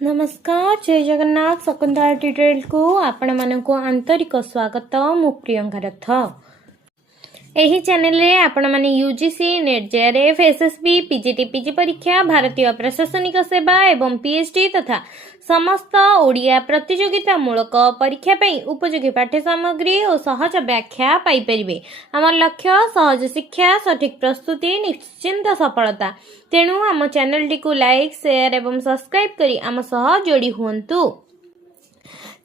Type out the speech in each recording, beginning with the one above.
नमस्कार जय जगन्नाथ शकुंतला ट्यूटोरियल को आपण मानक आंतरिक स्वागत मु प्रियंका रथ एही चैनल रे आपण माने UGC net JRF SSB PGT PG परीक्षा भारतीय प्रशासनिक सेवा एवं पीएचडी तथा समस्त ओडिया प्रतियोगिता मूलक परीक्षा पई उपयोगी पाठ्य सामग्री और सहज व्याख्या पाई परिबे। हमर लक्ष्य सहज शिक्षा सठिक प्रस्तुति निश्चिंत सफलता। तेणु आम चैनल टी को लाइक शेयर एवं सब्सक्राइब करी आम सह जोड़ी हुंतु।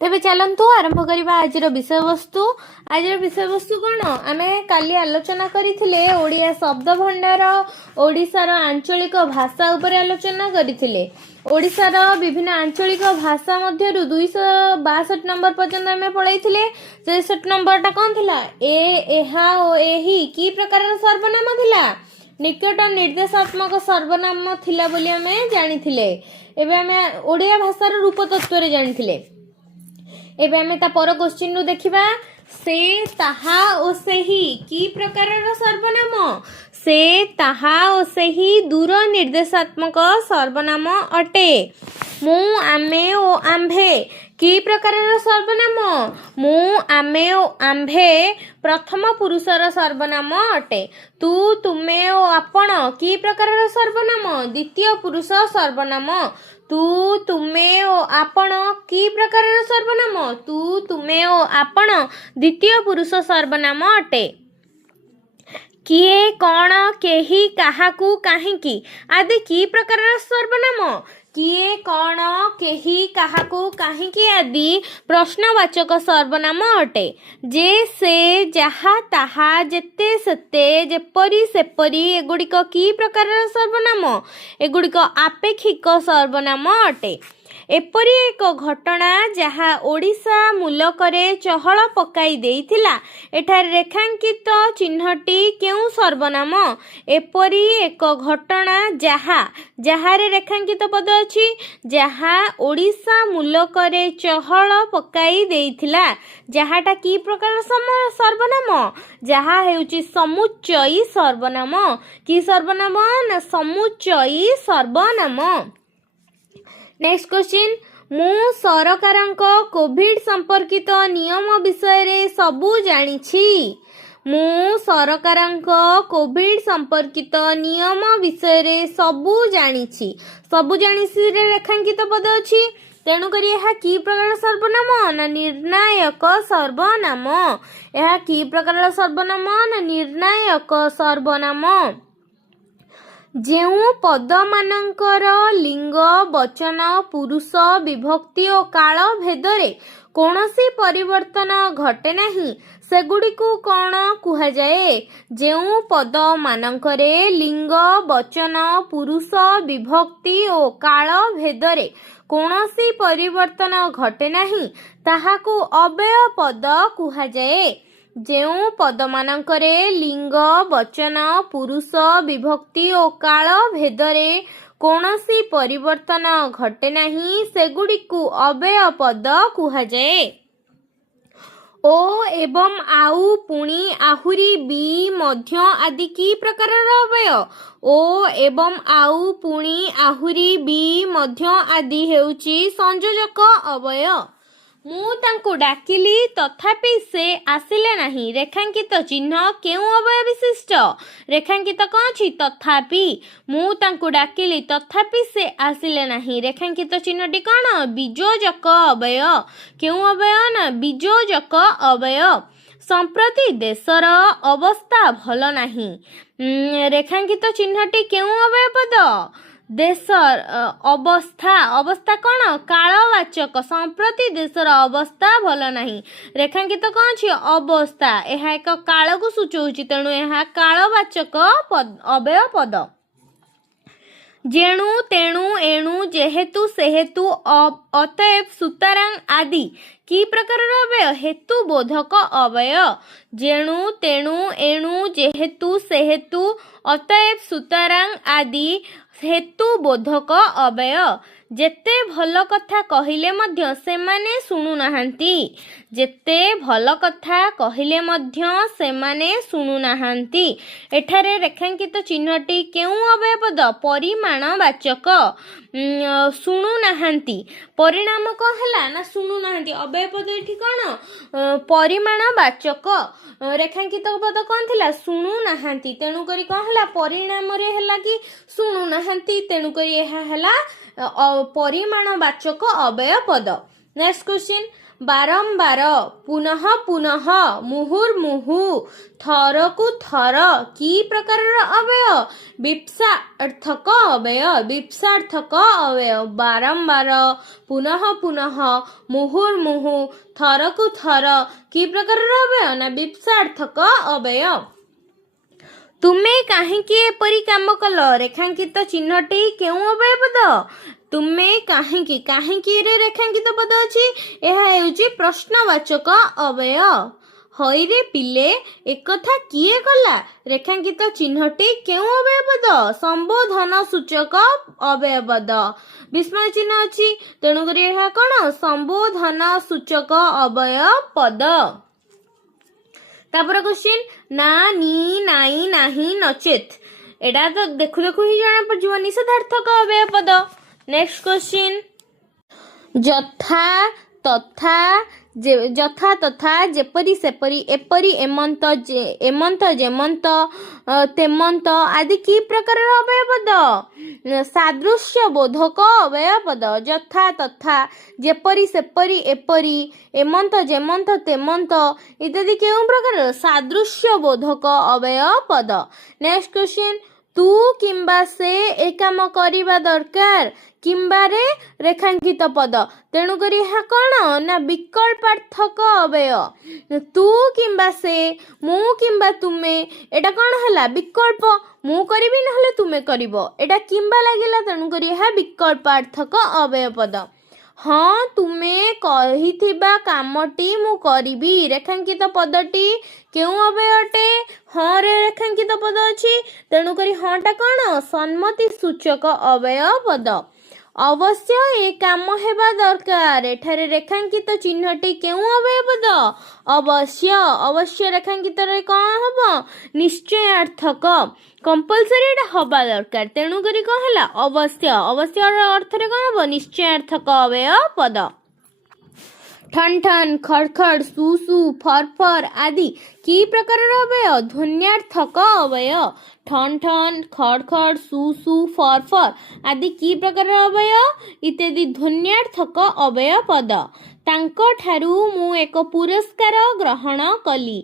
तेबे चलंतु आरंभ करिबा आजिर विषय वस्तु। आजिर विषय वस्तु कौन आमे काली आलोचना करिथिले ओडिया शब्द भंडार ओडिशार आंचलिक भाषा उपरे आलोचना करिथिले। ओडिशार विभिन्न आंचलिक भाषा मध्यरु 262 नंबर पर्यंत आमे पढाइथिले। 63 नंबरटा कोन थिला ए एहा ओ एही की प्रकार सर्वनाम थिला निकट निर्देशात्मक सर्वनाम थिला बोली आमे जानिथिले। एबे आमे ओडिया भाषार रूप तत्व रे जानिथिले। एबे आमे ता पर क्वेश्चन नु देखिबा से ताहा ओ सेही की प्रकारर सर्वनाम से ताहा ओ सेही दूर निर्देशात्मक सर्वनाम अटे। मु आमे ओ आम्भे की प्रकारर सर्वनाम मु आमे ओ आम्भे प्रथम पुरुषर सर्वनाम अटे। तू तुमे ओ आपण की प्रकारर सर्वनाम द्वितीय पुरुष सर्वनाम। तू तुमे ओ आपण की प्रकारर सर्वनाम तू तुमे ओ आपण द्वितीय पुरुष सर्वनाम अटे। किए कौन केही काहाकू काहींकी आदि की प्रकारर सर्वनाम किए कौन केही काहाकू काहींकी आदि प्रश्नवाचक सर्वनाम अटे। जे से जहा ताहा जेते सेते जेपरी सेपरी एगुड़िक की प्रकारर सर्वनाम एगुड़िक आपेक्षिक सर्वनाम अटे। एपरी एक घटना जहा ओडिशा मूलकरे चहल पकाई देइथिला एठार रेखांकित चिन्हटी केउ सर्वनाम एपरी एक घटना जहा जहारे रेखांकित पद अछि जहा ओडिशा मूलकरे चहल पकाई देइथिला जहाटा की प्रकार सर्वनाम जहा हेउची समुच्चयी सर्वनाम की सर्वनाम ना समुच्चयी सर्वनाम। नेक्स्ट क्वेश्चन मु सरकारंको कोविड संपर्कित नियम विषय रे सबु जानिछि। मु सरकारंको कोविड संपर्कित नियम विषय रे सबु जानिछि। सबु जानिछि रे रेखांकित पद अछि तेणु करी यह की प्रकार सर्वनाम ना निर्णायक सर्वनाम। यह की प्रकार सर्वनाम ना निर्णायक सर्वनाम। जेउ पद मानकर लिंग वचन पुरुष विभक्ति और काल भेदरे कौनसी परिवर्तन घटे नहीं सेगुड़िकु कौन कुहा जाए। जेउ पद मानकरे लिंग वचन पुरुष विभक्ति और काल भेदरे कौनसी परिवर्तन घटे नहीं ताहाकु अव्यय पद कुहा जाए। जेउ पद मानकरे लिंग वचन पुरुष विभक्ति और काल भेदरे कौनसी परिवर्तन घटे नहीं सेगुड़िकु अव्यय पद कुहा जाए। ओ एवं आउ पुणी आहुरी बी मध्य आदि की प्रकारर अव्यय ओ एवं आउ पुणी आहुरी बी मध्य आदि हेउची संयोजक अव्यय। मु तांको डाकिली तथापि से आसिले नहीं रेखांकित चिन्ह केउ अव्यय विशिष्ट रेखांकित कौन अछि तथापि मु तांको डाकिली तथापि से आसिले नहीं रेखांकित चिन्हटी कौन बीजोजक अव्यय केउ अव्यय ना बीजोजक अव्यय। संप्रति देशर अवस्था भल नहीं रेखांकित चिन्हटी केउ अव्यय पद देशर अवस्था अवस्था कौन कालवाचक संप्रति देशर अवस्था भल नहीं रेखांकित कौन अछि अवस्था यह एक काल को सूचौछि तेणु यह कालवाचक अव्यय पद। जेणु तेणु एणु जेहेतु सेहेतु अतएव सुतरां आदि की प्रकार अव्यय हेतु बोधक अव्यय। जेणु तेणु एणु जेहेतु सेहेतु अतएव सुतरां आदि हेतु बोधक अव्यय। जेते भल कथा कहिले मध्य सेमाने सुनु नाहांती जेते भल कथा कहिले मध्य सेमाने सुनु नाहांती। एठारे रेखांकित चिन्हटी केउ अव्यय पद परिमाणवाचक ଶୁଣୁ ନାହାନ୍ତି ପରିଣାମ କ'ଣ ହେଲା ନା ଶୁଣୁ ନାହାନ୍ତି। ଅବୟବ ପଦ ଏଠି କ'ଣ ପରିମାଣ ବାଚକ। ରେଖାଙ୍କିତ ପଦ କ'ଣ ଥିଲା ଶୁଣୁ ନାହାନ୍ତି, ତେଣୁକରି କ'ଣ ହେଲା ପରିଣାମରେ ହେଲା କି ଶୁଣୁ ନାହାନ୍ତି, ତେଣୁକରି ଏହା ହେଲା ପରିମାଣ ବାଚକ ଅବୟବ ପଦ। ନେକ୍ସଟ କ୍ୱେଶ୍ଚିନ୍ ବାରମ୍ବାର ପୁନଃ ପୁନଃ ମୁହୁର୍ମୁହୁ ଥରକୁ ଥର କି ପ୍ରକାରର ଅବୟବ ବିପ୍ସାର୍ଥକ ଅବୟବ। ବିପ୍ସାର୍ଥକ ଅବୟବ ବାରମ୍ବାର ପୁନଃ ପୁନଃ ମୁହୁର୍ମୁହୁ ଥରକୁ ଥର କି ପ୍ରକାରର ଅବୟବ ନା ବିପ୍ସାର୍ଥକ ଅବୟବ। ତୁମେ କାହିଁକି ଏପରି କାମ କଲ ରେଖାଙ୍କିତ ଚିହ୍ନଟି କେଉଁ ଅବୟବ ପଦ? ତୁମେ କାହିଁକି, କାହିଁକିରେ ରେଖାଙ୍କିତ ପଦ ଅଛି, ଏହା ହେଉଛି ପ୍ରଶ୍ନବାଚକ ଅବୟବ। ହଇରେ ପିଲେ ଏକଥା କିଏ କଲା ରେଖାଙ୍କିତ ଚିହ୍ନଟି କେଉଁ ଅବୟବ ପଦ? ସମ୍ବୋଧନ ସୂଚକ ଅବୟବ ପଦ। ବିସ୍ମୟ ଚିହ୍ନ ଅଛି, ତେଣୁକରି ଏହା କ'ଣ ସମ୍ବୋଧନ ସୂଚକ ଅବୟବ ପଦ। ତାପରେ କ୍ୱେଶ୍ଚିନ୍ ନା ନି ନାଇଁ ନାହିଁ ନଚେତ୍, ଏଇଟା ତ ଦେଖୁ ଦେଖୁ ହିଁ ଜଣା ପଡିଯିବ ନିଷେଧାର୍ଥକ ଅବୟବ ପଦ। ନେକ୍ସଟ କ୍ୱେଶ୍ଚିନ୍ ଯଥା ତଥା ଯଥା ତଥା ଯେପରି ସେପରି ଏପରି ଏମନ୍ତ ଏମନ୍ତ ଯେମନ୍ତ ତେମନ୍ତ ଆଦି କି ପ୍ରକାରର ଅବୟବ ପଦ? ସାଦୃଶ୍ୟ ବୋଧକ ଅବୟବ ପଦ। ଯଥା ତଥା ଯେପରି ସେପରି ଏପରି ଏମନ୍ତ ଯେମନ୍ତ ତେମନ୍ତ ଇତ୍ୟାଦି କେଉଁ ପ୍ରକାରର ସାଦୃଶ୍ୟ ବୋଧକ ଅବୟବ ପଦ। ନେକ୍ସଟ କ୍ୱେଶ୍ଚିନ୍ ତୁ କିମ୍ବା ସେ ଏ କାମ କରିବା ଦରକାର କିମ୍ବାରେ ରେଖାଙ୍କିତ ପଦ, ତେଣୁକରି ଏହା କ'ଣ ନା ବିକଳ୍ପାର୍ଥକ ଅବୟବ। ତୁ କିମ୍ବା ସେ ମୁଁ କିମ୍ବା ତୁମେ ଏଇଟା କ'ଣ ହେଲା ବିକଳ୍ପ, ମୁଁ କରିବି ନହେଲେ ତୁମେ କରିବ, ଏଇଟା କିମ୍ବା ଲାଗିଲା, ତେଣୁକରି ଏହା ବିକଳ୍ପାର୍ଥକ ଅବୟବ ପଦ। ହଁ ତୁମେ କହିଥିବା କାମଟି ମୁଁ କରିବି ରେଖାଙ୍କିତ ପଦଟି କେଉଁ ଅବୟବ ଅଟେ? ହଁ ରେ ରେଖାଙ୍କିତ ପଦ ଅଛି, ତେଣୁକରି ହଁଟା କ'ଣ ସମ୍ମତି ସୂଚକ ଅବୟବ ପଦ। ଅବଶ୍ୟ ଏ କାମ ହେବା ଦରକାର ଏଠାରେ ରେଖାଙ୍କିତ ଚିହ୍ନଟି କେଉଁ ଅବୟବ ପଦ? ଅବଶ୍ୟ। ଅବଶ୍ୟ ରେଖାଙ୍କିତରେ କ'ଣ ହବ ନିଶ୍ଚୟାର୍ଥକ, କମ୍ପଲସରି ଏଇଟା ହବା ଦରକାର, ତେଣୁକରି କ'ଣ ହେଲା ଅବଶ୍ୟ। ଅବଶ୍ୟର ଅର୍ଥରେ କ'ଣ ହବ ନିଶ୍ଚୟାର୍ଥକ ଅବୟବ ପଦ। ଠନ୍ ଠନ୍ ଖଡ୍ ଖଡ୍ ସୁ ସୁ ଫର୍ ଫର୍ ଆଦି କି ପ୍ରକାରର ଅବୟବ ଧ୍ୱନ୍ୟାର୍ଥକ ଅବୟବ। ଠନ୍ ଠନ୍ ଖଡ୍ ଖଡ୍ ସୁ ସୁ ଫର୍ ଫର୍ ଆଦି କି ପ୍ରକାରର ଅବୟବ ଇତ୍ୟାଦି ଧ୍ୱନ୍ୟାର୍ଥକ ଅବୟବ ପଦ। ତାଙ୍କ ଠାରୁ ମୁଁ ଏକ ପୁରସ୍କାର ଗ୍ରହଣ କଲି।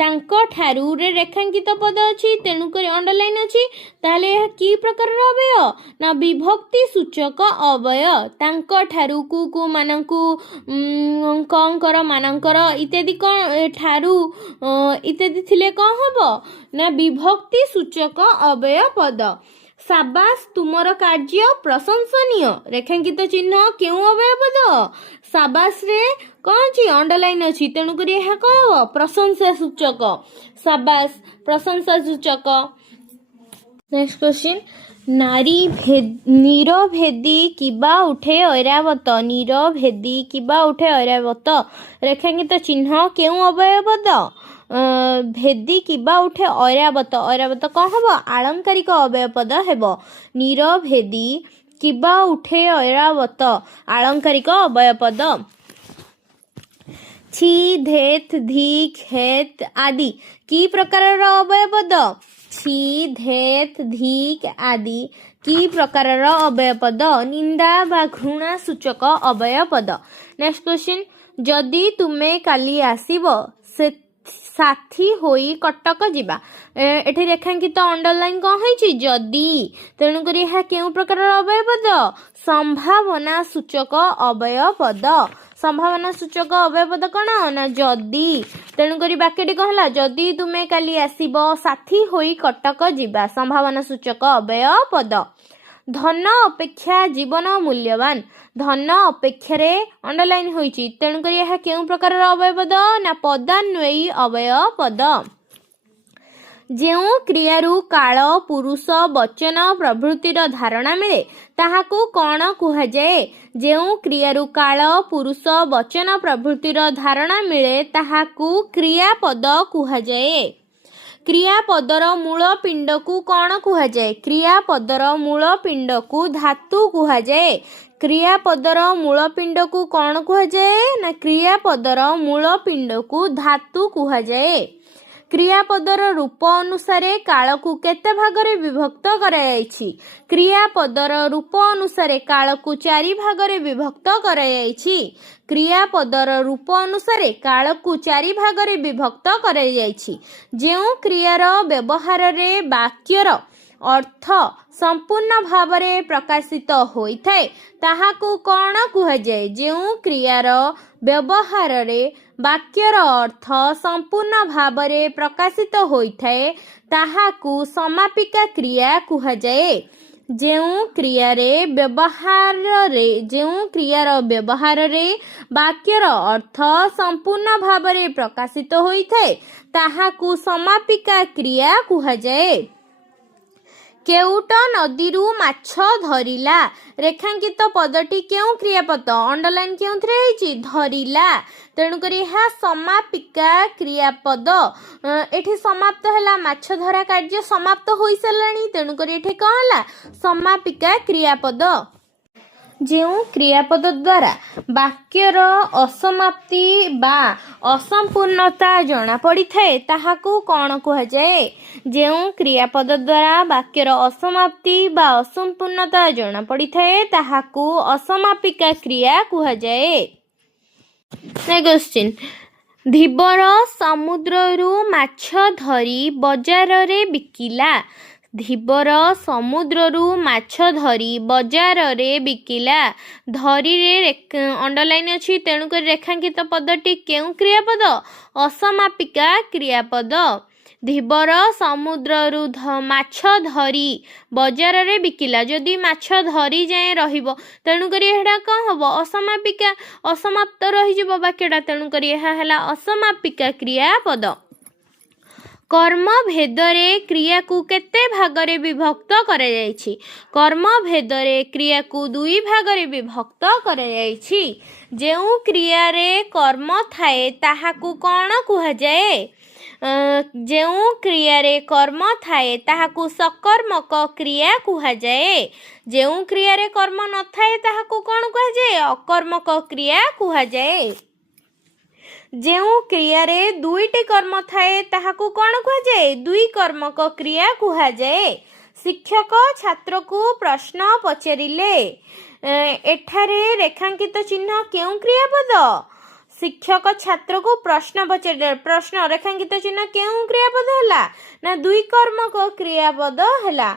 ତାଙ୍କ ଠାରୁରେ ରେଖାଙ୍କିତ ପଦ ଅଛି, ତେଣୁକରି ଅଣ୍ଡରଲାଇନ୍ ଅଛି, ତାହେଲେ ଏହା କି ପ୍ରକାରର ଅବୟବ ନା ବିଭକ୍ତି ସୂଚକ ଅବୟବ। ତାଙ୍କ ଠାରୁ କୁ ମାନଙ୍କୁ କଙ୍କର ମାନଙ୍କର ଇତ୍ୟାଦି କ'ଣ ଠାରୁ ଇତ୍ୟାଦି ଥିଲେ କ'ଣ ହବ ନା ବିଭକ୍ତି ସୂଚକ ଅବୟବ ପଦ। ସାବାସ୍ ତୁମର କାର୍ଯ୍ୟ ପ୍ରଶଂସନୀୟ ରେଖାଙ୍କିତ ଚିହ୍ନ କେଉଁ ଅବୟବ ପଦ? ସାବାସରେ କ'ଣ ଅଛି ଅଣ୍ଡରଲାଇନ୍ ଅଛି, ତେଣୁକରି ଏହା କ'ଣ ହବ ପ୍ରଶଂସା ସୂଚକ। ସାବାସ୍ ପ୍ରଶଂସା ସୂଚକ। ନେକ୍ସଟ କ୍ୱେଶ୍ଚିନ୍ ନିରଭେଦି କିବା ଉଠେ ଐରାବତ। ନିରଭେଦି କିବା ଉଠେ ଐରାବତ ରେଖାଙ୍କିତ ଚିହ୍ନ କେଉଁ ଅବୟବ ପଦ? ଭେଦି କିବା ଉଠେ ଐରାବତ। ଐରାବତ କ'ଣ ହବ ଆଳଙ୍କାରିକ ଅବୟବ ପଦ ହେବ। ନିରଭେଦି କିବା ଉଠେ ଐରାବତ ଆଳଙ୍କାରିକ ଅବୟବ ପଦ। ଛି ଧେତ୍ ଧିକ୍ ହେତ୍ ଆଦି କି ପ୍ରକାରର ଅବୟବ ପଦ? ଛି ଧେତ୍ ଧିକ୍ ଆଦି କି ପ୍ରକାରର ଅବୟବ ପଦ? ନିନ୍ଦା ବା ଘୃଣା ସୂଚକ ଅବୟବ ପଦ। ନେକ୍ସଟ କ୍ୱେଶ୍ଚିନ୍ ଯଦି ତୁମେ କାଲି ଆସିବ ସେ ସାଥୀ ହୋଇ କଟକ ଯିବା। ଏଠି ରେଖାଙ୍କିତ ଅଣ୍ଡରଲାଇନ୍ କ'ଣ ହେଇଛି ଯଦି, ତେଣୁକରି ଏହା କେଉଁ ପ୍ରକାରର ଅବୟବ ପଦ? ସମ୍ଭାବନା ସୂଚକ ଅବୟବ ପଦ। ସମ୍ଭାବନା ସୂଚକ ଅବୟବ ପଦ କ'ଣ ନା ଯଦି, ତେଣୁକରି ବାକ୍ୟଟି କ'ଣ ହେଲା ଯଦି ତୁମେ କାଲି ଆସିବ ସାଥୀ ହୋଇ କଟକ ଯିବା ସମ୍ଭାବନା ସୂଚକ ଅବୟବ ପଦ। ଧନ ଅପେକ୍ଷା ଜୀବନ ମୂଲ୍ୟବାନ। ଧନ ଅପେକ୍ଷାରେ ଅଣ୍ଡରଲାଇନ୍ ହୋଇଛି, ତେଣୁକରି ଏହା କେଉଁ ପ୍ରକାରର ଅବୟବ ପଦ ନା ପଦାନ୍ୱୟୀ ଅବୟବ ପଦ। ଯେଉଁ କ୍ରିୟାରୁ କାଳ ପୁରୁଷ ବଚନ ପ୍ରଭୃତିର ଧାରଣା ମିଳେ ତାହାକୁ କ'ଣ କୁହାଯାଏ? ଯେଉଁ କ୍ରିୟାରୁ କାଳ ପୁରୁଷ ବଚନ ପ୍ରଭୃତିର ଧାରଣା ମିଳେ ତାହାକୁ କ୍ରିୟାପଦ କୁହାଯାଏ। କ୍ରିୟାପଦର ମୂଳ ପିଣ୍ଡକୁ କ'ଣ କୁହାଯାଏ? କ୍ରିୟାପଦର ମୂଳ ପିଣ୍ଡକୁ ଧାତୁ କୁହାଯାଏ। କ୍ରିୟାପଦର ମୂଳ ପିଣ୍ଡକୁ କ'ଣ କୁହାଯାଏ? ନା କ୍ରିୟାପଦର ମୂଳ ପିଣ୍ଡକୁ ଧାତୁ କୁହାଯାଏ। କ୍ରିୟାପଦର ରୂପ ଅନୁସାରେ କାଳକୁ କେତେ ଭାଗରେ ବିଭକ୍ତ କରାଯାଇଛି? କ୍ରିୟାପଦର ରୂପ ଅନୁସାରେ କାଳକୁ 4 ଭାଗରେ ବିଭକ୍ତ କରାଯାଇଛି। କ୍ରିୟାପଦର ରୂପ ଅନୁସାରେ କାଳକୁ 4 ଭାଗରେ ବିଭକ୍ତ କରାଯାଇଛି। ଯେଉଁ କ୍ରିୟାର ବ୍ୟବହାରରେ ବାକ୍ୟର ଅର୍ଥ ସମ୍ପୂର୍ଣ୍ଣ ଭାବରେ ପ୍ରକାଶିତ ହୋଇଥାଏ ତାହାକୁ କ'ଣ କୁହାଯାଏ? ଯେଉଁ କ୍ରିୟାର ବ୍ୟବହାରରେ ବାକ୍ୟର ଅର୍ଥ ସମ୍ପୂର୍ଣ୍ଣ ଭାବରେ ପ୍ରକାଶିତ ହୋଇଥାଏ ତାହାକୁ ସମାପିକା କ୍ରିୟା କୁହାଯାଏ। ଯେଉଁ କ୍ରିୟାର ବ୍ୟବହାରରେ ବାକ୍ୟର ଅର୍ଥ ସମ୍ପୂର୍ଣ୍ଣ ଭାବରେ ପ୍ରକାଶିତ ହୋଇଥାଏ ତାହାକୁ ସମାପିକା କ୍ରିୟା କୁହାଯାଏ। କେଉଟ ନଦୀରୁ ମାଛ ଧରିଲା। ରେଖାଙ୍କିତ ପଦଟି କେଉଁ କ୍ରିୟାପଦ? ଅଣ୍ଡରଲାଇନ୍ କେଉଁଥିରେ ହେଇଛି? ଧରିଲା। ତେଣୁକରି ଏହା ସମାପିକା କ୍ରିୟାପଦ। ଏଠି ସମାପ୍ତ ହେଲା, ମାଛ ଧରା କାର୍ଯ୍ୟ ସମାପ୍ତ ହୋଇସାରିଲାଣି, ତେଣୁକରି ଏଠି କ'ଣ ହେଲା? ସମାପିକା କ୍ରିୟାପଦ। ଯେଉଁ କ୍ରିୟାପଦ ଦ୍ୱାରା ବାକ୍ୟର ଅସମାପ୍ତି ବା ଅସମ୍ପୂର୍ଣ୍ଣତା ଜଣାପଡ଼ିଥାଏ ତାହାକୁ କ'ଣ କୁହାଯାଏ? ଯେଉଁ କ୍ରିୟାପଦ ଦ୍ୱାରା ବାକ୍ୟର ଅସମାପ୍ତି ବା ଅସମ୍ପୂର୍ଣ୍ଣତା ଜଣାପଡ଼ିଥାଏ ତାହାକୁ ଅସମାପିକା କ୍ରିୟା କୁହାଯାଏ। କ୍ୱେଶ୍ଚିନ୍, ଧୀବର ସମୁଦ୍ରରୁ ମାଛ ଧରି ବଜାରରେ ବିକିଲା। ଧୀବର ସମୁଦ୍ରରୁ ମାଛ ଧରି ବଜାରରେ ବିକିଲା। ଧରିରେ ଅଣ୍ଡରଲାଇନ୍ ଅଛି, ତେଣୁକରି ରେଖାଙ୍କିତ ପଦଟି କେଉଁ କ୍ରିୟାପଦ? ଅସମାପିକା କ୍ରିୟାପଦ। ଧୀବର ସମୁଦ୍ରରୁ ମାଛ ଧରି ବଜାରରେ ବିକିଲା। ଯଦି ମାଛ ଧରି ଯାଏଁ ରହିବ ତେଣୁକରି ଏଇଟା କ'ଣ ହେବ? ଅସମାପିକା, ଅସମାପ୍ତ ରହିଯିବ ବାକ୍ୟଟା, ତେଣୁକରି ଏହା ହେଲା ଅସମାପିକା କ୍ରିୟାପଦ। କର୍ମ ଭେଦରେ କ୍ରିୟାକୁ କେତେ ଭାଗରେ ବିଭକ୍ତ କରାଯାଇଛି? କର୍ମ ଭେଦରେ କ୍ରିୟାକୁ 2 ଭାଗରେ ବିଭକ୍ତ କରାଯାଇଛି। ଯେଉଁ କ୍ରିୟାରେ କର୍ମ ଥାଏ ତାହାକୁ କ'ଣ କୁହାଯାଏ? ଯେଉଁ କ୍ରିୟାରେ କର୍ମ ଥାଏ ତାହାକୁ ସକର୍ମକ କ୍ରିୟା କୁହାଯାଏ। ଯେଉଁ କ୍ରିୟାରେ କର୍ମ ନଥାଏ ତାହାକୁ କ'ଣ କୁହାଯାଏ? ଅକର୍ମକ କ୍ରିୟା କୁହାଯାଏ। ଯେଉଁ କ୍ରିୟାରେ 2ଟି କର୍ମ ଥାଏ ତାହାକୁ କ'ଣ କୁହାଯାଏ? ଦ୍ୱିକର୍ମକ କ୍ରିୟା କୁହାଯାଏ। ଶିକ୍ଷକ ଛାତ୍ରକୁ ପ୍ରଶ୍ନ ପଚାରିଲେ। ଏଠାରେ ରେଖାଙ୍କିତ ଚିହ୍ନ କେଉଁ କ୍ରିୟାପଦ? ଶିକ୍ଷକ ଛାତ୍ରକୁ ପ୍ରଶ୍ନ ପଚାରିଲେ। ପ୍ରଶ୍ନ ରେଖାଙ୍କିତ ଚିହ୍ନ କେଉଁ କ୍ରିୟାପଦ ହେଲା? ନା ଦ୍ୱିକର୍ମକ କ୍ରିୟାପଦ ହେଲା।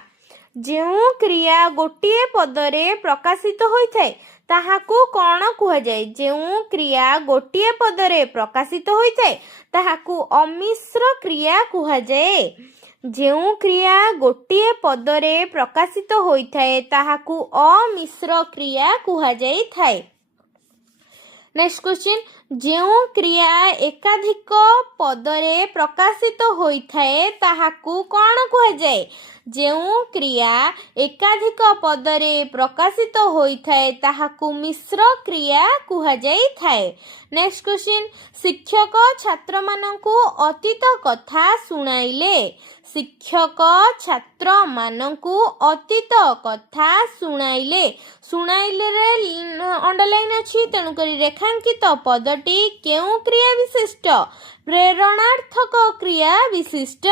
ଯେଉଁ କ୍ରିୟା ଗୋଟିଏ ପଦରେ ପ୍ରକାଶିତ ହୋଇଥାଏ ତାହାକୁ କ'ଣ କୁହାଯାଏ? ଯେଉଁ କ୍ରିୟା ଗୋଟିଏ ପଦରେ ପ୍ରକାଶିତ ହୋଇଥାଏ ତାହାକୁ ଅମିଶ୍ର କ୍ରିୟା କୁହାଯାଏ। ଯେଉଁ କ୍ରିୟା ଗୋଟିଏ ପଦରେ ପ୍ରକାଶିତ ହୋଇଥାଏ ତାହାକୁ ଅମିଶ୍ର କ୍ରିୟା କୁହାଯାଇଥାଏ। ନେକ୍ସଟ କ୍ୱେଶ୍ଚିନ୍, ଯେଉଁ କ୍ରିୟା ଏକାଧିକ ପଦରେ ପ୍ରକାଶିତ ହୋଇଥାଏ ତାହାକୁ କ'ଣ କୁହାଯାଏ? ଯେଉଁ କ୍ରିୟା ଏକାଧିକ ପଦରେ ପ୍ରକାଶିତ ହୋଇଥାଏ ତାହାକୁ ମିଶ୍ର କ୍ରିୟା କୁହାଯାଇଥାଏ। ନେକ୍ସଟ କ୍ୱେଶ୍ଚିନ୍, ଶିକ୍ଷକ ଛାତ୍ରମାନଙ୍କୁ ଅତୀତ କଥା ଶୁଣାଇଲେ। ଶିକ୍ଷକ ଛାତ୍ରମାନଙ୍କୁ ଅତୀତ କଥା ଶୁଣାଇଲେ। ଶୁଣାଇଲେରେ ଅଣ୍ଡରଲାଇନ୍ ଅଛି, ତେଣୁକରି ରେଖାଙ୍କିତ ପଦଟି କେଉଁ କ୍ରିୟା ବିଶିଷ୍ଟ? ପ୍ରେରଣାର୍ଥକ କ୍ରିୟା ବିଶିଷ୍ଟ।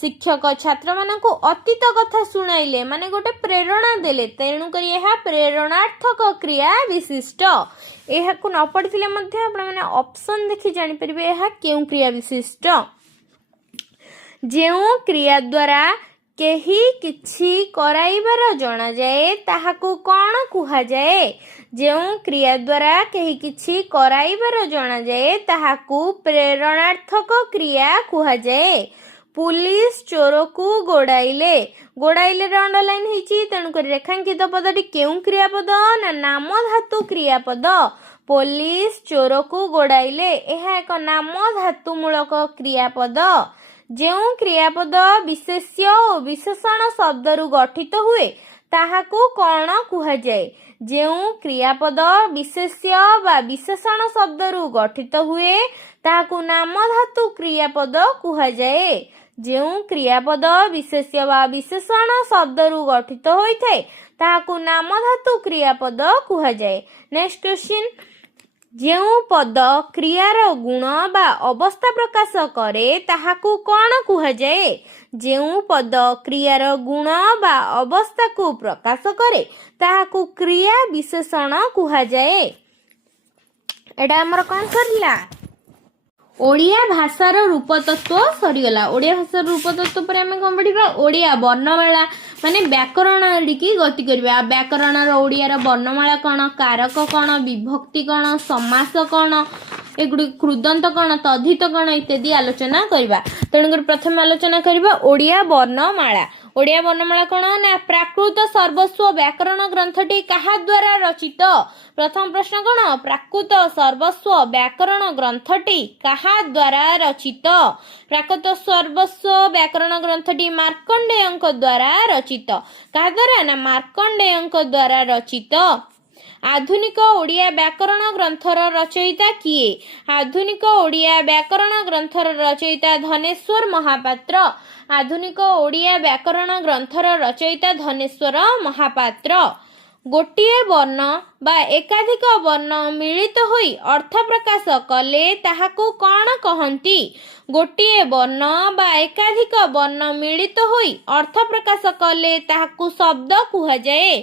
ଶିକ୍ଷକ ଛାତ୍ରମାନଙ୍କୁ ଅତୀତ କଥା ଶୁଣାଇଲେ ମାନେ ଗୋଟେ ପ୍ରେରଣା ଦେଲେ, ତେଣୁକରି ଏହା ପ୍ରେରଣାର୍ଥକ କ୍ରିୟା ବିଶିଷ୍ଟ। ଏହାକୁ ନ ପଢ଼ିଥିଲେ ମଧ୍ୟ ଆପଣମାନେ ଅପସନ୍ ଦେଖି ଜାଣିପାରିବେ ଏହା କେଉଁ କ୍ରିୟା ବିଶିଷ୍ଟ। ଯେଉଁ କ୍ରିୟା ଦ୍ୱାରା କେହି କିଛି କରାଇବାର ଜଣାଯାଏ ତାହାକୁ କ'ଣ କୁହାଯାଏ? ଯେଉଁ କ୍ରିୟା ଦ୍ୱାରା କେହି କିଛି କରାଇବାର ଜଣାଯାଏ ତାହାକୁ ପ୍ରେରଣାର୍ଥକ କ୍ରିୟା କୁହାଯାଏ। ପୁଲିସ ଚୋରକୁ ଗୋଡ଼ାଇଲେ। ଗୋଡ଼ାଇଲେରେ ଅଣ୍ଡରଲାଇନ୍ ହେଇଛି, ତେଣୁକରି ରେଖାଙ୍କିତ ପଦଟି କେଉଁ କ୍ରିୟାପଦ? ନା ନାମ ଧାତୁ କ୍ରିୟାପଦ। ପୋଲିସ ଚୋରକୁ ଗୋଡ଼ାଇଲେ ଏହା ଏକ ନାମ ଧାତୁମୂଳକ କ୍ରିୟାପଦ। ଯେଉଁ କ୍ରିୟାପଦ ବିଶେଷ୍ୟ ଓ ବିଶେଷଣ ଶବ୍ଦରୁ ଗଠିତ ହୁଏ ତାହାକୁ କ'ଣ କୁହାଯାଏ? ଯେଉଁ କ୍ରିୟାପଦ ବିଶେଷ୍ୟ ବା ବିଶେଷଣ ଶବ୍ଦରୁ ଗଠିତ ହୁଏ ତାହାକୁ ନାମ ଧାତୁ କ୍ରିୟାପଦ କୁହାଯାଏ। ଯେଉଁ କ୍ରିୟାପଦ ବିଶେଷ୍ୟ ବା ବିଶେଷଣ ଶବ୍ଦରୁ ଗଠିତ ହୋଇଥାଏ ତାହାକୁ ନାମଧାତୁ କ୍ରିୟାପଦ କୁହାଯାଏ। ନେକ୍ସଟ କ୍ୱେଶ୍ଚିନ୍, ଯେଉଁ ପଦ କ୍ରିୟାର ଗୁଣ ବା ଅବସ୍ଥା ପ୍ରକାଶ କରେ ତାହାକୁ କ'ଣ କୁହାଯାଏ? ଯେଉଁ ପଦ କ୍ରିୟାର ଗୁଣ ବା ଅବସ୍ଥାକୁ ପ୍ରକାଶ କରେ ତାହାକୁ କ୍ରିୟା ବିଶେଷଣ କୁହାଯାଏ। ଏଇଟା ଆମର କ'ଣ ସରିଲା? ଓଡ଼ିଆ ଭାଷାର ରୂପତତ୍ତ୍ୱ ସରିଗଲା। ଓଡ଼ିଆ ଭାଷାର ରୂପତତ୍ତ୍ୱ ପରେ ଆମେ କ'ଣ ପଢ଼ିବା? ଓଡ଼ିଆ ବର୍ଣ୍ଣମାଳା ମାନେ ବ୍ୟାକରଣ ଆଡ଼ିକି ଗତି କରିବା। ବ୍ୟାକରଣର ଓଡ଼ିଆର ବର୍ଣ୍ଣମାଳା କ'ଣ, କାରକ କ'ଣ, ବିଭକ୍ତି କ'ଣ, ସମାସ କ'ଣ, ଏଗୁଡ଼ିକ କୃଦନ୍ତ କ'ଣ, ତଦ୍ଧିତ କ'ଣ ଇତ୍ୟାଦି ଆଲୋଚନା କରିବା। ତେଣୁକରି ପ୍ରଥମେ ଆଲୋଚନା କରିବା ଓଡ଼ିଆ ବର୍ଣ୍ଣମାଳା। ଓଡ଼ିଆ ବର୍ଣ୍ଣମାଳା କ'ଣ ନା ପ୍ରାକୃତ ସର୍ବସ୍ୱ ବ୍ୟାକରଣ ଗ୍ରନ୍ଥଟି କାହା ଦ୍ୱାରା ରଚିତ? ପ୍ରଥମ ପ୍ରଶ୍ନ କ'ଣ? ପ୍ରାକୃତ ସର୍ବସ୍ୱ ବ୍ୟାକରଣ ଗ୍ରନ୍ଥଟି କାହା ଦ୍ୱାରା ରଚିତ? ପ୍ରାକୃତ ସର୍ବସ୍ୱ ବ୍ୟାକରଣ ଗ୍ରନ୍ଥଟି ମାର୍କଣ୍ଡେୟଙ୍କ ଦ୍ୱାରା ରଚିତ। କାହା ଦ୍ୱାରା? ନା ମାର୍କଣ୍ଡେୟଙ୍କ ଦ୍ୱାରା ରଚିତ। ଆଧୁନିକ ଓଡ଼ିଆ ବ୍ୟାକରଣ ଗ୍ରନ୍ଥର ରଚୟିତା କିଏ? ଆଧୁନିକ ଓଡ଼ିଆ ବ୍ୟାକରଣ ଗ୍ରନ୍ଥର ରଚୟିତା ଧନେଶ୍ୱର ମହାପାତ୍ର। ଆଧୁନିକ ଓଡ଼ିଆ ବ୍ୟାକରଣ ଗ୍ରନ୍ଥର ରଚୟିତା ଧନେଶ୍ୱର ମହାପାତ୍ର। ଗୋଟିଏ ବର୍ଣ୍ଣ ବା ଏକାଧିକ ବର୍ଣ୍ଣ ମିଳିତ ହୋଇ ଅର୍ଥ ପ୍ରକାଶ କଲେ ତାହାକୁ କ'ଣ କହନ୍ତି? ଗୋଟିଏ ବର୍ଣ୍ଣ ବା ଏକାଧିକ ବର୍ଣ୍ଣ ମିଳିତ ହୋଇ ଅର୍ଥ ପ୍ରକାଶ କଲେ ତାହାକୁ ଶବ୍ଦ କୁହାଯାଏ।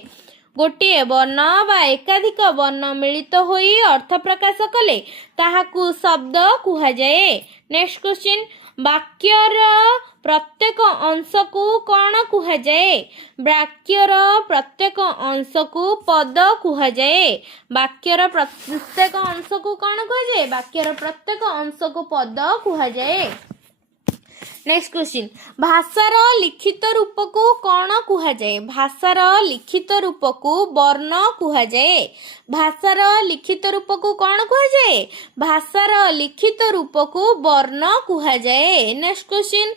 ଗୋଟିଏ ବର୍ଣ୍ଣ ବା ଏକାଧିକ ବର୍ଣ୍ଣ ମିଳିତ ହୋଇ ଅର୍ଥ ପ୍ରକାଶ କଲେ ତାହାକୁ ଶବ୍ଦ କୁହାଯାଏ। ନେକ୍ସଟ କ୍ୱେଶ୍ଚିନ୍, ବାକ୍ୟର ପ୍ରତ୍ୟେକ ଅଂଶକୁ କ'ଣ କୁହାଯାଏ? ବାକ୍ୟର ପ୍ରତ୍ୟେକ ଅଂଶକୁ ପଦ କୁହାଯାଏ। ବାକ୍ୟର ପ୍ରତ୍ୟେକ ଅଂଶକୁ କ'ଣ କୁହାଯାଏ? ବାକ୍ୟର ପ୍ରତ୍ୟେକ ଅଂଶକୁ ପଦ କୁହାଯାଏ। ନେକ୍ସଟ କ୍ୱେଶ୍ଚିନ୍, ଭାଷାର ଲିଖିତ ରୂପକୁ କ'ଣ କୁହାଯାଏ? ଭାଷାର ଲିଖିତ ରୂପକୁ ବର୍ଣ୍ଣ କୁହାଯାଏ। ଭାଷାର ଲିଖିତ ରୂପକୁ କ'ଣ କୁହାଯାଏ? ଭାଷାର ଲିଖିତ ରୂପକୁ ବର୍ଣ୍ଣ କୁହାଯାଏ। ନେକ୍ସଟ କ୍ୱେଶ୍ଚିନ୍,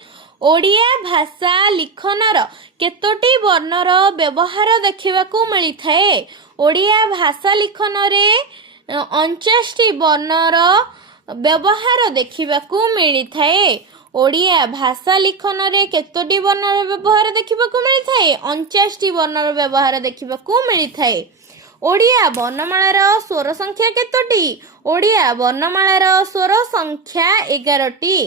ଓଡ଼ିଆ ଭାଷା ଲିଖନର କେତୋଟି ବର୍ଣ୍ଣର ବ୍ୟବହାର ଦେଖିବାକୁ ମିଳିଥାଏ? ଓଡ଼ିଆ ଭାଷା ଲିଖନରେ 49ଟି ବର୍ଣ୍ଣର ବ୍ୟବହାର ଦେଖିବାକୁ ମିଳିଥାଏ। ଓଡ଼ିଆ ଭାଷା ଲିଖନରେ କେତୋଟି ବର୍ଣ୍ଣର ବ୍ୟବହାର ଦେଖିବାକୁ ମିଳିଥାଏ? 49ଟି ବର୍ଣ୍ଣର ବ୍ୟବହାର ଦେଖିବାକୁ ମିଳିଥାଏ। ଓଡ଼ିଆ ବର୍ଣ୍ଣମାଳାର ସ୍ୱର ସଂଖ୍ୟା କେତୋଟି? ଓଡ଼ିଆ ବର୍ଣ୍ଣମାଳାର ସ୍ୱର ସଂଖ୍ୟା 11ଟି।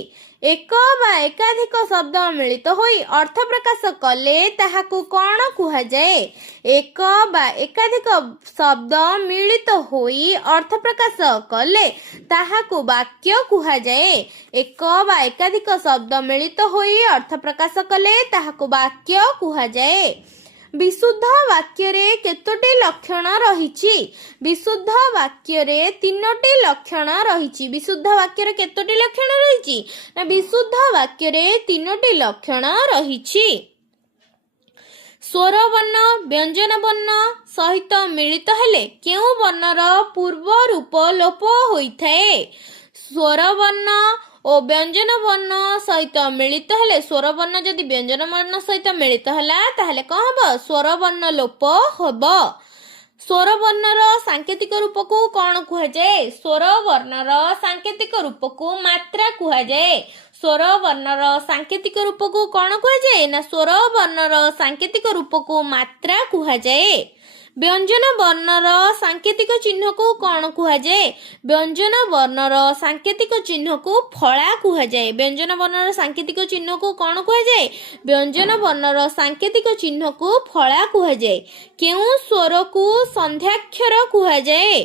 ଏକ ବା ଏକାଧିକ ଶବ୍ଦ ମିଳିତ ହୋଇ ଅର୍ଥ ପ୍ରକାଶ କଲେ ତାହାକୁ କ'ଣ କୁହାଯାଏ? ଏକ ବା ଏକାଧିକ ଶବ୍ଦ ମିଳିତ ହୋଇ ଅର୍ଥ ପ୍ରକାଶ କଲେ ତାହାକୁ ବାକ୍ୟ କୁହାଯାଏ। ଏକ ବା ଏକାଧିକ ଶବ୍ଦ ମିଳିତ ହୋଇ ଅର୍ଥ ପ୍ରକାଶ କଲେ ତାହାକୁ ବାକ୍ୟ କୁହାଯାଏ। ବିଶୁଦ୍ଧ ବାକ୍ୟରେ କେତୋଟି ଲକ୍ଷଣ ରହିଛି? ବିଶୁଦ୍ଧ ବାକ୍ୟରେ 3ଟି ଲକ୍ଷଣ ରହିଛି। ବିଶୁଦ୍ଧ ବାକ୍ୟରେ କେତୋଟି ଲକ୍ଷଣ ରହିଛି? ନା ବିଶୁଦ୍ଧ ବାକ୍ୟରେ 3ଟି ଲକ୍ଷଣ ରହିଛି। ସ୍ୱର ବର୍ଣ୍ଣ ବ୍ୟଞ୍ଜନ ବର୍ଣ୍ଣ ସହିତ ମିଳିତ ହେଲେ କେଉଁ ବର୍ଣ୍ଣର ପୂର୍ବ ରୂପ ଲୋପ ହୋଇଥାଏ? ସ୍ୱର ବର୍ଣ୍ଣ ଓ ବ୍ୟଞ୍ଜନ ବର୍ଣ୍ଣ ସହିତ ମିଳିତ ହେଲେ, ସ୍ୱର ବର୍ଣ୍ଣ ଯଦି ବ୍ୟଞ୍ଜନ ବର୍ଣ୍ଣ ସହିତ ମିଳିତ ହେଲା ତାହେଲେ କ'ଣ ହେବ? ସ୍ୱର ବର୍ଣ୍ଣ ଲୋପ ହେବ। ସ୍ୱର ବର୍ଣ୍ଣର ସାଙ୍କେତିକ ରୂପକୁ କ'ଣ କୁହାଯାଏ? ସ୍ୱର ବର୍ଣ୍ଣର ସାଙ୍କେତିକ ରୂପକୁ ମାତ୍ରା କୁହାଯାଏ। ସ୍ୱର ବର୍ଣ୍ଣର ସାଙ୍କେତିକ ରୂପକୁ କ'ଣ କୁହାଯାଏ? ନା ସ୍ୱର ବର୍ଣ୍ଣର ସାଙ୍କେତିକ ରୂପକୁ ମାତ୍ରା କୁହାଯାଏ। ବ୍ୟଞ୍ଜନ ବର୍ଣ୍ଣର ସାଙ୍କେତିକ ଚିହ୍ନକୁ କ'ଣ କୁହାଯାଏ? ବ୍ୟଞ୍ଜନ ବର୍ଣ୍ଣର ସାଙ୍କେତିକ ଚିହ୍ନକୁ ଫଳା କୁହାଯାଏ। ବ୍ୟଞ୍ଜନ ବର୍ଣ୍ଣର ସାଙ୍କେତିକ ଚିହ୍ନକୁ କ'ଣ କୁହାଯାଏ? ବ୍ୟଞ୍ଜନ ବର୍ଣ୍ଣର ସାଙ୍କେତିକ ଚିହ୍ନକୁ ଫଳା କୁହାଯାଏ। କେଉଁ ସ୍ୱରକୁ ସନ୍ଧ୍ୟାକ୍ଷର କୁହାଯାଏ?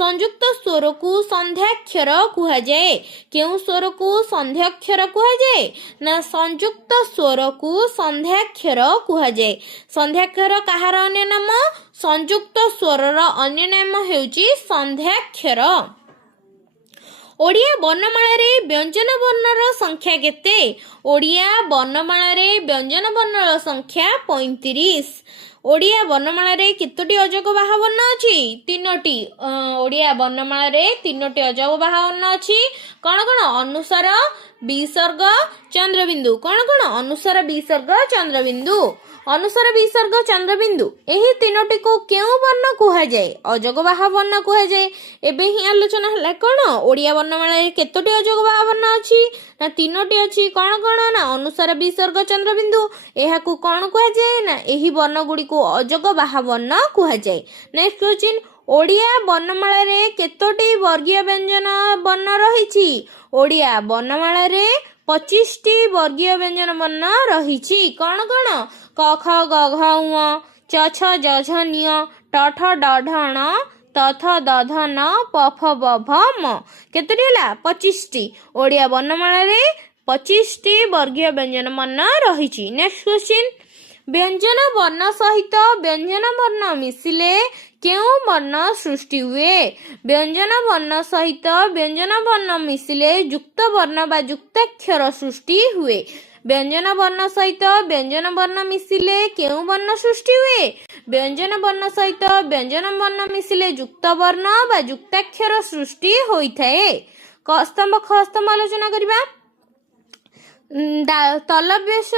ସଂଯୁକ୍ତ ସ୍ୱରକୁ ସନ୍ଧ୍ୟାକ୍ଷର କୁହାଯାଏ। କେଉଁ ସ୍ୱରକୁ ସନ୍ଧ୍ୟାକ୍ଷର କୁହାଯାଏ? ନା ସଂଯୁକ୍ତ ସ୍ୱରକୁ ସନ୍ଧ୍ୟାକ୍ଷର କୁହାଯାଏ। ସନ୍ଧ୍ୟାକ୍ଷର କାହାର ଅନ୍ୟ ନାମ? ସଂଯୁକ୍ତ ସ୍ୱରର ଅନ୍ୟ ନାମ ହେଉଛି ସନ୍ଧ୍ୟାକ୍ଷର। ଓଡ଼ିଆ ବର୍ଣ୍ଣମାଳାରେ ବ୍ୟଞ୍ଜନ ବର୍ଣ୍ଣର ସଂଖ୍ୟା କେତେ? ଓଡ଼ିଆ ବର୍ଣ୍ଣମାଳାରେ ବ୍ୟଞ୍ଜନ ବର୍ଣ୍ଣର ସଂଖ୍ୟା 35। ଓଡ଼ିଆ ବର୍ଣ୍ଣମାଳାରେ କେତୋଟି ଅଯୋଗ ବାହା ବର୍ଣ୍ଣ ଅଛି? 3ଟି। ଓଡ଼ିଆ ବର୍ଣ୍ଣମାଳାରେ 3ଟି ଅଯୋଗ ବାହା ବର୍ଣ୍ଣ ଅଛି। କ'ଣ କ'ଣ? ଅନୁସାର, ବିସର୍ଗ, ଚନ୍ଦ୍ରବିନ୍ଦୁ। କ'ଣ କ'ଣ? ଅନୁସାର, ବିସର୍ଗ, ଚନ୍ଦ୍ରବିନ୍ଦୁ। ଅନୁସାର ବିସର୍ଗ ଚନ୍ଦ୍ରବିନ୍ଦୁ ଏହି ତିନୋଟି को केउ वर्ण कुहा जाए अजगबाह वर्ण कुहा जाए। एबे ही आलोचना हला कोन ओडिया वर्णमाला रे केतोटी अजगबाह वर्ण अछि ना तीनोटी अछि कोन कोन ना अनुसार विसर्ग चंद्रबिंदु एहा को कोन कुहा जाए ना एही वर्ण गुडी को अजगबाह वर्ण कुहा जाए। नेक्स्ट क्वेश्चन ओडिया वर्णमाला रे केतोटी वर्गीय व्यंजन वर्ण रहिछि ओडिया वर्णमाला रे 25टी वर्गीय व्यंजन वर्ण रहिछि कोन कोन क ख ग घ ङ च छ ज झ ञ ट ठ ड ढ ण त थ द ध न प फ ब भ म केतोटी हला 25टी ओडिया वर्णमाला रे 25टी वर्गीय व्यंजन वर्ण रहिछि। नेक्स्ट क्वेश्चन व्यंजन वर्ण सहित व्यंजन वर्ण मिसिले केउ वर्ण सृष्टि हुए व्यंजन वर्ण सहित व्यंजन वर्ण मिसिले युक्त वर्ण बा युक्ताक्षर सृष्टि हुए। व्यंजन वर्ण सहित व्यंजन वर्ण मिसिले केउ वर्ण सृष्टि हुए व्यंजन वर्ण सहित व्यंजन वर्ण मिसिले युक्त वर्ण बा युक्ताक्षर सृष्टि होइथाए। क स्तंभ ख स्तंभ आलोचना करिबा तलव्यश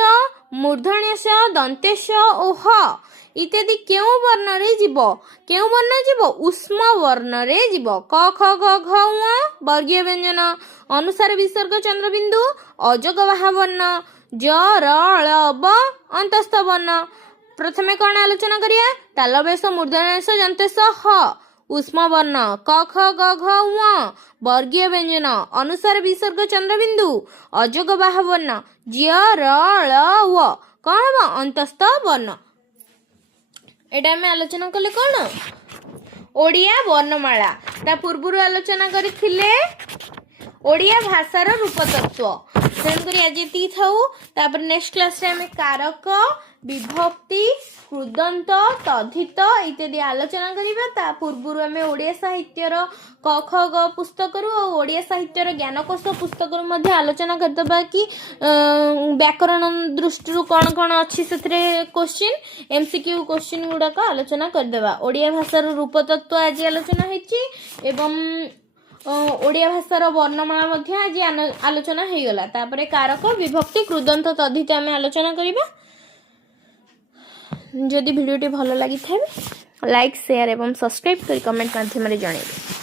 मूर्धन्यश दन्तेश ओ ह इत्यादि केउ वर्ण रे जीव केउ वर्ण जीव उष्म वर्ण रे जीव क ख ग घ ङ वर्गीय व्यंजन अनुसार विसर्ग चंद्रबिंदु अजगबाह वर्ण ज र ळ ब अंतस्थ वर्ण। प्रथमे कोन आलोचना करिया तालव्यश मूर्धन्यश दन्तेश ह उष्म वर्ण क ख ग घ ङ वर्गीय व्यंजन अनुसार विसर्ग चंद्रबिंदु अजगबाह वर्ण ज र ळ व कोन अंतस्थ वर्ण। एटा में आलोचना कले कोन ओडिया वर्णमाला ता पूर्वरु आलोचना करथिले ओडिया भाषार रूप तत्व सेम करी आज एति थाउ तापर नेक्स्ट क्लास रे हमें कारक विभक्ति कृदंत तद्धित इत्यादि आलोचना करिबा। ता पूर्वरु हमें ओडिया साहित्यर क ख ग पुस्तक रु और ओडिया साहित्यर ज्ञानकोश पुस्तक रु मध्ये आलोचना करदबा कि व्याकरण दृष्टि रु कोन कोन अछि सेथरे क्वेश्चन एमसीक्यू क्वेश्चन गुडा का आलोचना करदबा। ओडिया भाषार रूप तत्व आज आलोचना हेछि एवं ओडिया भाषार वर्णमाला मध्ये आज आलोचना हे गला। तापरे कारक विभक्ति कृदंत तद्धित आमे आलोचना करिबा। जदि वीडियो टी भलो लागि थाबे लाइक शेयर एवं सब्सक्राइब करी कमेंट माध्यम रे जणाइबे।